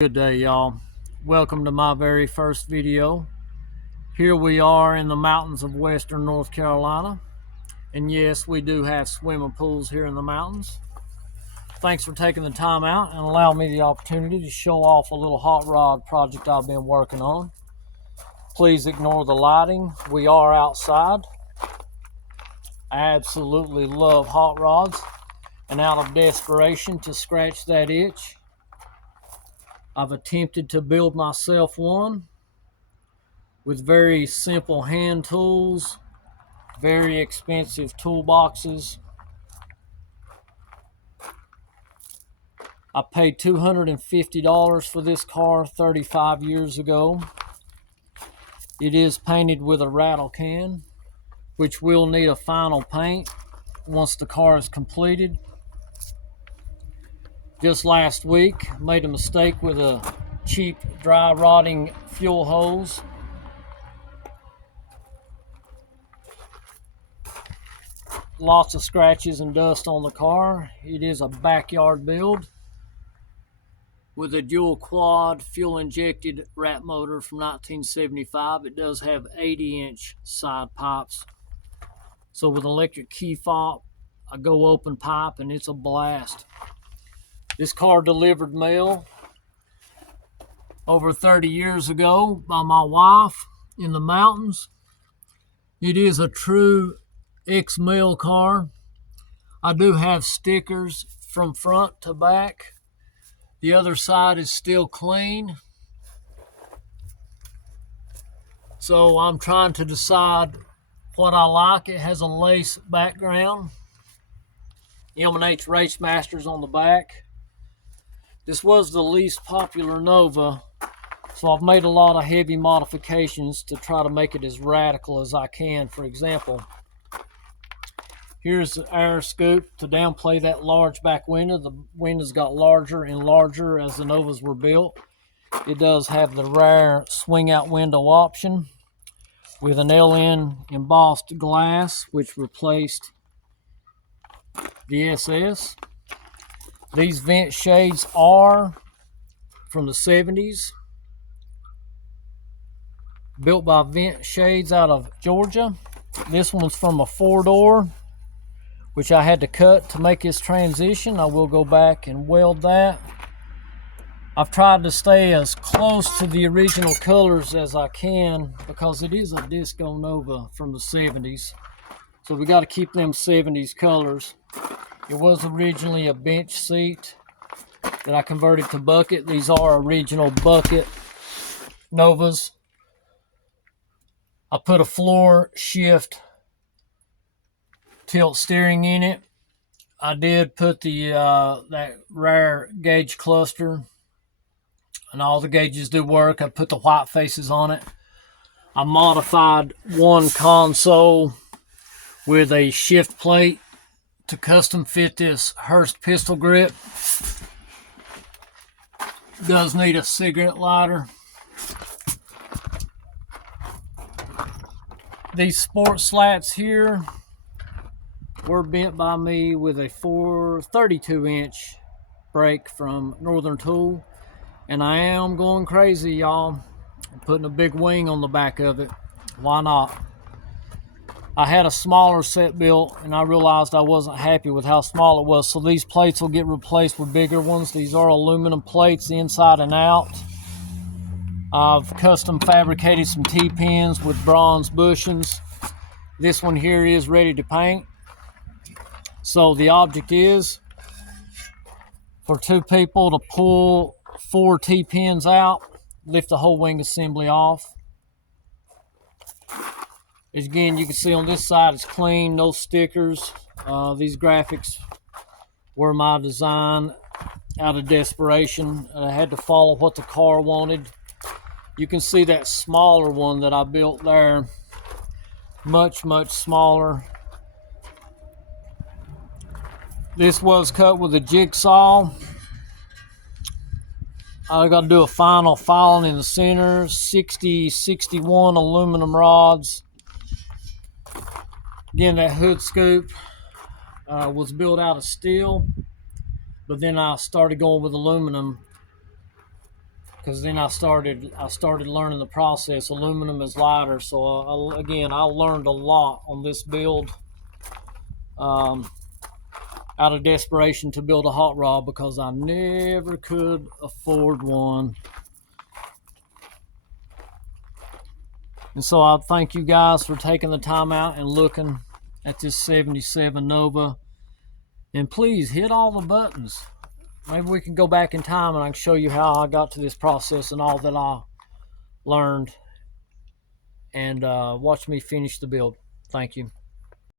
Good day, y'all. Welcome to my very first video. Here we are in the mountains of western North Carolina. And yes, we do have swimming pools here in the mountains. Thanks for taking the time out and allowing me the opportunity to show off a little hot rod project I've been working on. Please ignore the lighting. We are outside. I absolutely love hot rods, and out of desperation to scratch that itch, I've attempted to build myself one with very simple hand tools, very expensive toolboxes. I paid $250 for this car 35 years ago. It is painted with a rattle can, which will need a final paint once the car is completed. Just last week, made a mistake with a cheap dry rotting fuel hose. Lots of scratches and dust on the car. It is a backyard build with a dual quad fuel injected rat motor from 1975. It does have 80-inch side pipes. So with electric key fob, I go open pipe and it's a blast. This car delivered mail over 30 years ago by my wife in the mountains. It is a true ex-mail car. I do have stickers from front to back. The other side is still clean. So I'm trying to decide what I like. It has a lace background. M&H Race Masters on the back. This was the least popular Nova, so I've made a lot of heavy modifications to try to make it as radical as I can. For example, here's the air scoop to downplay that large back window. The windows got larger and larger as the Novas were built. It does have the rare swing out window option with an LN embossed glass, which replaced the SS. These vent shades are from the 70s, built by Vent Shades out of Georgia. This one's from a 4-door, which I had to cut to make this transition. I will go back and weld that. I've tried to stay as close to the original colors as I can because it is a Disco Nova from the 70s. So we got to keep them 70s colors. It was originally a bench seat that I converted to bucket. These are original bucket Novas. I put a floor shift tilt steering in it. I did put the that rare gauge cluster, and all the gauges do work. I put the white faces on it. I modified one console with a shift plate to custom fit this Hurst pistol grip. Does need a cigarette lighter. These sport slats here were bent by me with a 32-inch brake from Northern Tool, and I am going crazy, y'all. I'm putting a big wing on the back of it. Why not? I had a smaller set built, and I realized I wasn't happy with how small it was, so these plates will get replaced with bigger ones. These are aluminum plates inside and out. I've custom fabricated some T-pins with bronze bushings. This one here is ready to paint. So the object is for 2 people to pull 4 T-pins out, lift the whole wing assembly off. Again, you can see on this side it's clean, no stickers. These graphics were my design out of desperation. I had to follow what the car wanted. You can see that smaller one that I built there, much smaller. This was cut with a jigsaw. I got to do a final filing in the center. 61 aluminum rods. Again, that hood scoop was built out of steel, but then I started going with aluminum because then I started learning the process. Aluminum is lighter, so again, I learned a lot on this build. Out of desperation to build a hot rod because I never could afford one. And so I thank you guys for taking the time out and looking at this 77 Nova. And please hit all the buttons. Maybe we can go back in time and I can show you how I got to this process and all that I learned. And watch me finish the build. Thank you.